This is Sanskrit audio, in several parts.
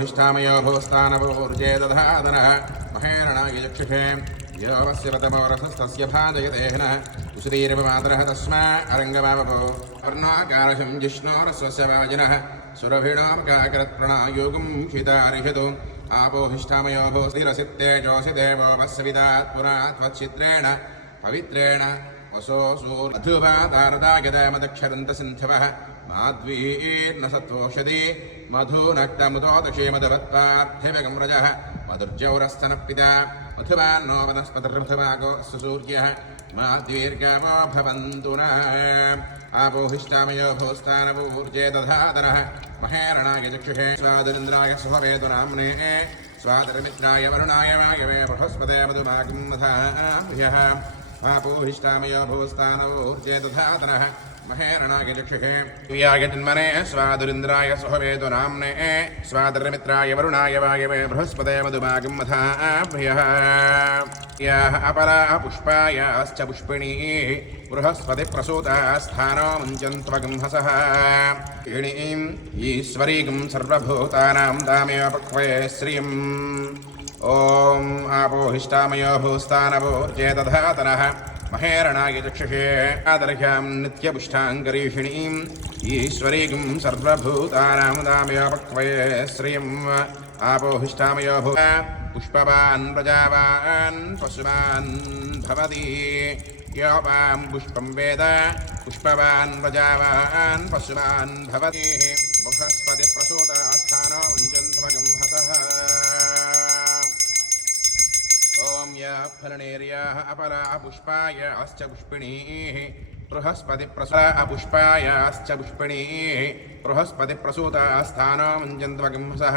निष्ठामयो भवस्तानवोर्जे दधातनः महेरणाय चक्षुषे योऽवस्य पतमोरसस्तस्य भाजयतेन कुशरीरवमातरः तस्मा अरङ्गमावपो वर्णाकारशं जिष्णोरस्वस्य वाजिनः सुरभिणोमकाकरत्प्रणायोगुं क्षितारिषतु आपोहिष्ठामयो भोस्तिरसित्तेजोऽसि देवो वस्सविदात् पुरा त्वच्छिद्रेण पवित्रेण वसोऽसूर्धुवातारदागदमदक्षरन्तसिन्धवः माध्वीर्न सत्त्वोषधि मधुनक्तमुदोदक्षे मधुवत्पार्थिवगं रजः मधुर्जौरस्तनः पिता मधुवान्नो वनस्पतिर्मधुवागो सूर्यः माद्वीर्गावो भवन्तु नः आपोहिष्ठामयो भोस्तानवूर्जे दधातनः महेरणाय चक्षुषे स्वादुरिन्द्राय सुभवेतु नाम्ने स्वादुर्मित्राय वरुणाय वायवे बृहस्पते मधुभागं दधाम्यः आपोहिष्ठामयो भोस्तानवूर्जे दधातनः महेरणाय चक्षुषे दिव्याय जन्मने स्वादुरिन्द्राय सुभवेतु नाम्ने स्वादुर्मित्राय वरुणाय वायवे बृहस्पते मधुभागं दधाम्यः याः अपरा पुष्पायाश्च पुष्पिणीः बृहस्पतिप्रसूतास्थानो मुञ्चन्त्वगं हसः इणीम् ईश्वरीगं सर्वभूतानां तामेव पक्वे श्रियम् ॐ आपोहिष्ठामयो भूस्तानवोर्जे दधातनः महेरणाय चक्षुषे आदर्ह्यां नित्यपुष्टाङ्गरीषिणीम् ईश्वरीगं सर्वभूतानां तामेव पक्वे श्रियम् आपोहिष्ठामयो भू पुष्पवान् प्रजावान् पशुवान् भवति योपां पुष्पं वेद पुष्पवान् प्रजावान् पशुवान् भवति बृहस्पतिप्रसूतास्थानो मुञ्चन्त्वगं हसः ॐ या फलनेर्याः अपरा पुष्पायाश्च पुष्पिणीः बृहस्पतिप्रसूतापुष्पायाश्च पुष्पिणीः बृहस्पतिप्रसूतास्थानो मुञ्चन्त्वगं हसः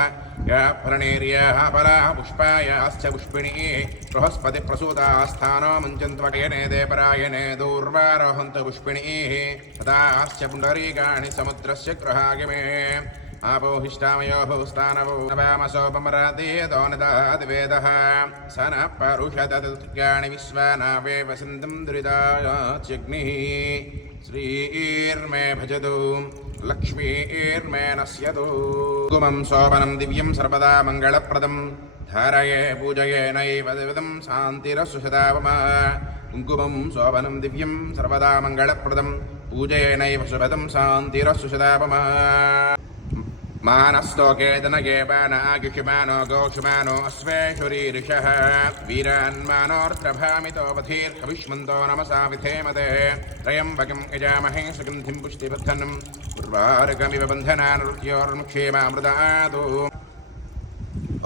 या फलनेर्याः अपरा पुष्पायाश्च पुष्पिणीः बृहस्पतिप्रसूतास्थानो मुञ्चन्त्वगेनेदे परायणे दूर्वारोहन्तु पुष्पिणीः तदाश्च पुण्डरीकाणि समुद्रस्य गृहागिमे आपोहिष्ठामयो भूस्तानवो नवामसोपमरादेदो निदादिवेदः स नः परुषदतुर्गाणि विश्वानावे वसन्तं दुरिदाच्यग्निः श्रीर्मे भजतु लक्ष्मीर्मे नश्यतु कुमं शोभनं दिव्यं सर्वदा मङ्गलप्रदं धारये पूजये नैव देवतं शान्तिरसुषदावमा कुङ्कुमं शोभनं दिव्यं सर्वदा मङ्गलप्रदं पूजये नैव शुभदं शान्तिरसुषदावमा मानस्तोके दनगेपानागिषुमानो गोषुमानो अश्वेषुरीरिषः वीरान्मानोऽर्त्रभामितो वधीर्हविष्मन्तो नमसा विधेमते त्र्यम्बकं यजामहे सुगन्धिं पुष्टिवर्धनम् उर्वारुकमिव बन्धनानृत्योर्मुक्षेमामृतादु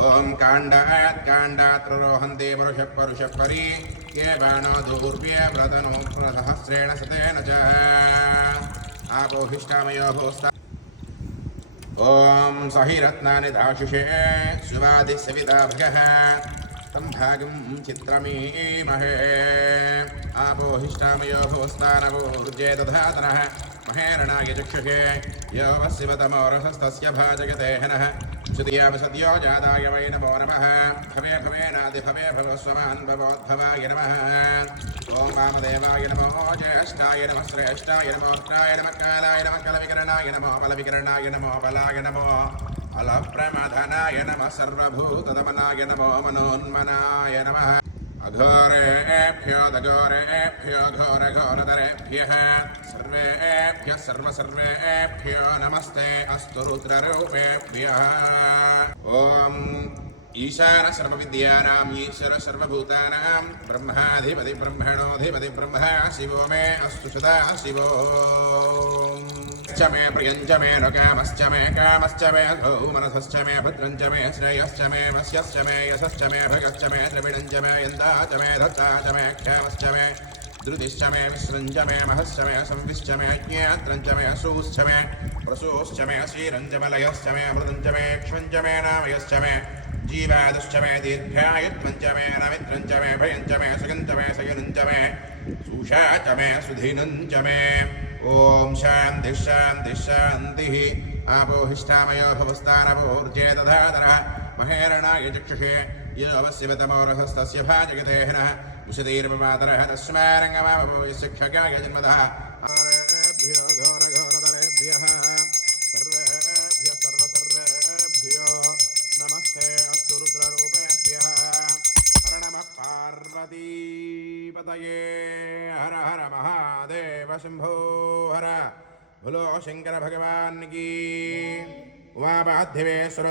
ॐ काण्डात् काण्डात्रोहन्ते पुरुषः परुषः परि ये बाणो दूर्व्ये व्रतनो सहस्रेण शतेन च आपोहिष्ठामयो भोस्ता ॐ सहिरत्नानि दाशुषे सुवादिसविता भगः तं भागं चित्रमीमहे आपोहिष्ठामयो भोस्तानवोर्जे दधातनः महेरणाय चक्षुषे यो वस्यवतमोरसस्तस्य भाजयते हनः श्रुतियावसद्यो जाताय वै नमो नमः भवे भवेनादिभवे भवस्वमान् भवोद्भवाय नमः ॐ वामदेवाय नमो ज्येष्ठाय नमः श्रेष्ठाय नमोऽत्राय नमः कालाय नमः कलविकरणाय नमो बलविकरणाय नमो बलाय नमो अलप्रमथनाय नमः सर्वभूतदमनाय नमो मनोन्मनाय नमः अघोरेभ्यो दघोरेभ्यो घोरघोरधरेभ्यः सर्वेभ्यः सर्वेभ्यो नमस्ते अस्तु रुद्ररूपेभ्यः ॐ ईशान सर्वविद्यानाम् ईश्वर सर्वभूतानां ब्रह्माधिपति ब्रह्मणोऽधिपति ब्रह्मा शिवो मे अस्तु सदा शिवो च मे प्रियञ्च मे लोकामश्च मे कामश्च मे धौमनसश्च मे भद्रञ्च मे श्रेयश्च मे वस्यश्च मे यशश्च मे भगश्च मे द्रविणञ्च मे यन्दा च मे धत्ता च मे क्षामश्च मे धृतिश्च मे विश्रञ्च मे महश्च मे संविश्च मे ज्ञात्रञ्च मे असूश्च मे प्रसूश्च मे क्षीरञ्च मे लयश्च मे अमृतञ्च मे क्ष्मञ्च मे नामयश्च मे जीवादुश्च मे दीर्घायुत्वञ्च मे नमित्रञ्च मे भयञ्च मे सुगञ्च मे सयनञ्च मे सुषा च मे सुधीनञ्च मे ॐ शान्तिः शान्तिः शान्तिः आपोहिष्ठामयो भवस्तानवोर्जे दधातनः महेरणाय चक्षुषे यो वस्यवतमोरहस्तस्य भाजयते हनः उषतीर्वमातरः तस्मारङ्गमावपो शिक्षकाय जन्मतः आरेभ्यो घोरघोरधरेभ्यः सर्वेभ्यः सर्वेभ्यो पार्वतीपतये हर हर महादेव शंभो हर बोलो शंकर भगवान की उमापाध्यवेश्वर